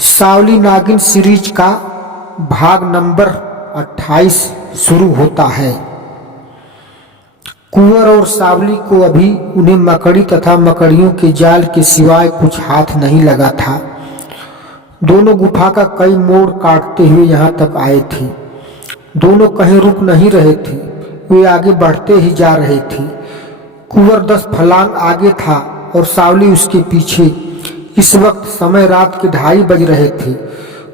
सावली नागिन सीरीज का भाग नंबर 28 शुरू होता है। कुंवर और सावली को अभी उन्हें मकड़ी तथा मकड़ियों के जाल के सिवाय कुछ हाथ नहीं लगा था। दोनों गुफा का कई मोड़ काटते हुए यहाँ तक आए थे। दोनों कहीं रुक नहीं रहे थे, वे आगे बढ़ते ही जा रहे थे। कुंवर 10 फलांग आगे था और सावली उसके पीछे। इस वक्त समय रात के 2:30 बज रहे थे।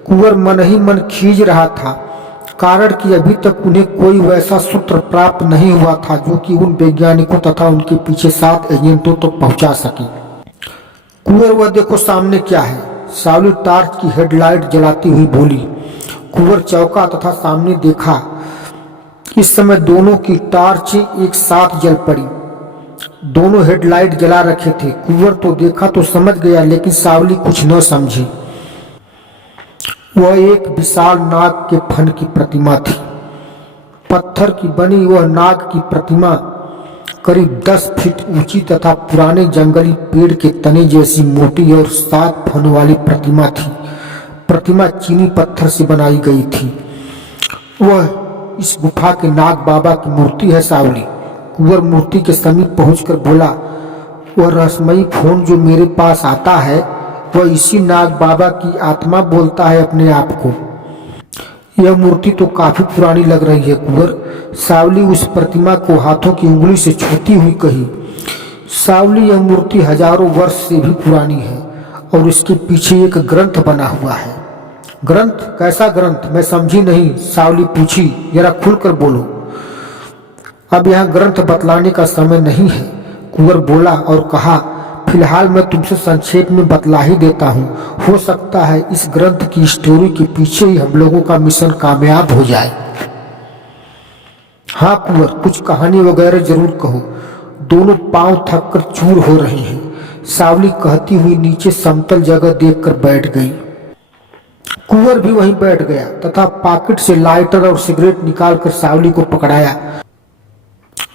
कुंवर मन ही मन खींच रहा था, कारण कि अभी तक उन्हें कोई वैसा सूत्र प्राप्त नहीं हुआ था जो कि उन वैज्ञानिकों तथा उनके पीछे 7 एजेंटों तक तो पहुंचा सके। कुंवर, वह देखो सामने क्या है, सावली टार्च की हेडलाइट जलाती हुई बोली। कुंवर चौंका तथा सामने देखा। इस समय दोनों की टार्चें एक साथ जल पड़ी। दोनों हेडलाइट जला रखे थे। कुंवर तो देखा तो समझ गया, लेकिन सावली कुछ न समझी। वह एक विशाल नाग के फन की प्रतिमा थी। पत्थर की बनी वह नाग की प्रतिमा करीब 10 फीट ऊंची तथा पुराने जंगली पेड़ के तने जैसी मोटी और 7 फनों वाली प्रतिमा थी। प्रतिमा चीनी पत्थर से बनाई गई थी। वह इस गुफा के नाग बाबा की मूर्ति है सावली। कुंवर मूर्ति के समीप पहुंचकर बोला, वह रहस्यमयी फोन जो मेरे पास आता है, वह इसी नाग बाबा की आत्मा बोलता है अपने आप को। यह मूर्ति तो काफी पुरानी लग रही है कुंवर, सावली उस प्रतिमा को हाथों की उंगली से छूती हुई कही। सावली, यह मूर्ति हजारों वर्ष से भी पुरानी है और इसके पीछे एक ग्रंथ बना हुआ है। ग्रंथ? कैसा ग्रंथ? मैं समझी नहीं, सावली पूछी। जरा खुलकर बोलो। अब यहाँ ग्रंथ बतलाने का समय नहीं है, कुंवर बोला और कहा, फिलहाल मैं तुमसे संक्षेप में बतला ही देता हूँ। हो सकता है इस ग्रंथ की स्टोरी के पीछे ही हम लोगों का मिशन कामयाब हो जाए। हाँ कुंवर, कुछ कहानी वगैरह जरूर कहो। दोनों पांव थक कर चूर हो रहे हैं, सावली कहती हुई नीचे समतल जगह देखकर बैठ गई। कुंवर भी वहीं बैठ गया तथा पॉकेट से लाइटर और सिगरेट निकालकर सावली को पकड़ाया।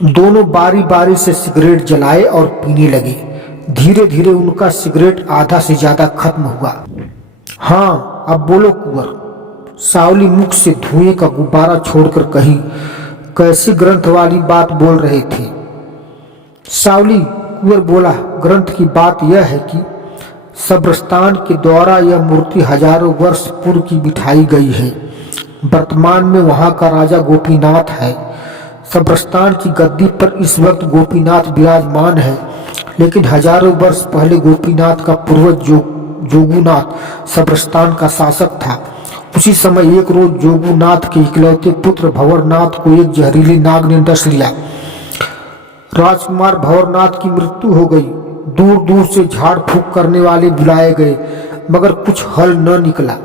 दोनों बारी बारी से सिगरेट जलाए और पीने लगे। धीरे धीरे उनका सिगरेट आधा से ज्यादा खत्म हुआ। हाँ, अब बोलो कुंवर, सावली मुख से धुएं का गुब्बारा छोड़कर कही। कैसी ग्रंथ वाली बात बोल रहे थे सावली? कुंवर बोला, ग्रंथ की बात यह है कि सब्रस्तान के द्वारा यह मूर्ति हजारों वर्ष पूर्व की बिठाई गई है। वर्तमान में वहां का राजा गोपीनाथ है। सब्रस्तान की गद्दी पर इस वक्त गोपीनाथ विराजमान है, लेकिन हजारों वर्ष पहले गोपीनाथ का पूर्वज जोगुनाथ सब्रस्तान का शासक था। उसी समय एक रोज जोगुनाथ के इकलौते पुत्र भंवरनाथ को एक जहरीले नाग ने डस लिया। राजकुमार भंवरनाथ की मृत्यु हो गई। दूर दूर से झाड़ फूक करने वाले बुलाए गए, मगर कुछ हल न निकला।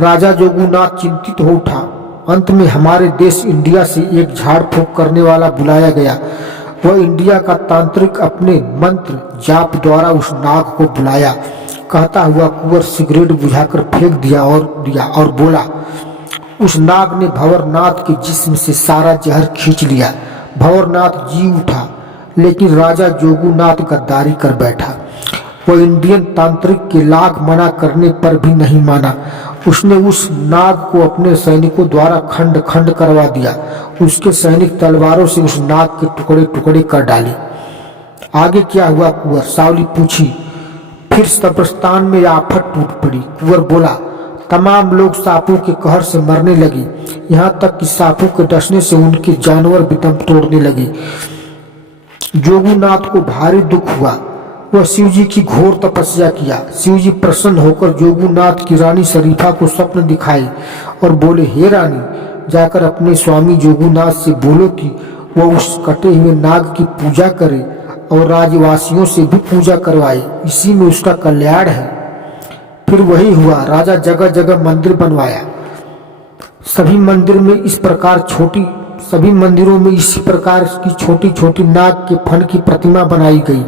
राजा जोगुनाथ चिंतित हो उठा। अंत में हमारे देश इंडिया से एक झाड़ फूक करने वाला बुलाया गया। वह इंडिया का तांत्रिक अपने मंत्र जाप द्वारा उस नाग को बुलाया। कहता हुआ कुंवर सिगरेट बुझाकर फेंक दिया और बोला, उस नाग ने भंवरनाथ के जिस्म से सारा जहर खींच लिया। भंवरनाथ जी उठा, लेकिन राजा जोगुनाथ गद्दारी कर बैठा। वह इंडियन तांत्रिक के लाख मना करने पर भी नहीं माना। उसने उस नाग को अपने सैनिकों द्वारा खंड खंड करवा दिया। उसके सैनिक तलवारों से उस नाग के टुकड़े टुकड़े कर डाले। आगे क्या हुआ कुंवर? सावली पूछी। फिर सब्रस्तान में आफत टूट पड़ी। कुंवर बोला, तमाम लोग सांपों के कहर से मरने लगे, यहाँ तक कि सांपों के डसने से उनके जानवर भी दम तोड़ने लगे। जोगुनाथ को भारी दुख हुआ। वह शिवजी की घोर तपस्या किया। शिवजी प्रसन्न होकर जोगुनाथ की रानी शरीफा को स्वप्न दिखाए और बोले, हे रानी, जाकर अपने स्वामी जोगुनाथ से बोलो कि वह उस कटे हुए नाग की पूजा करे और राज्यवासियों से भी पूजा करवाए। इसी में उसका कल्याण है। फिर वही हुआ। राजा जगह जगह मंदिर बनवाया। सभी मंदिरों में इसी प्रकार की छोटी छोटी नाग के फन की प्रतिमा बनाई गई।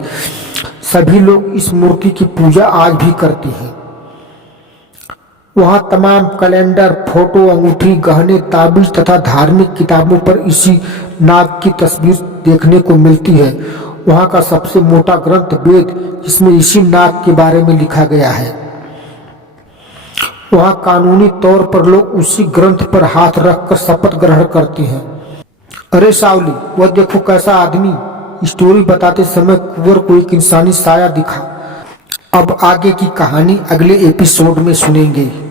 सभी लोग इस मूर्ति की पूजा आज भी करते हैं। वहां तमाम कैलेंडर, फोटो, अंगूठी, गहने, ताबीज तथा धार्मिक किताबों पर इसी नाग की तस्वीर देखने को मिलती है। वहां का सबसे मोटा ग्रंथ वेद, जिसमें इसी नाग के बारे में लिखा गया है। वहां कानूनी तौर पर लोग उसी ग्रंथ पर हाथ रखकर शपथ ग्रहण करते हैं। अरे सावली, वह देखो कैसा आदमी। स्टोरी बताते समय कुंवर को एक इंसानी साया दिखा। अब आगे की कहानी अगले एपिसोड में सुनेंगे।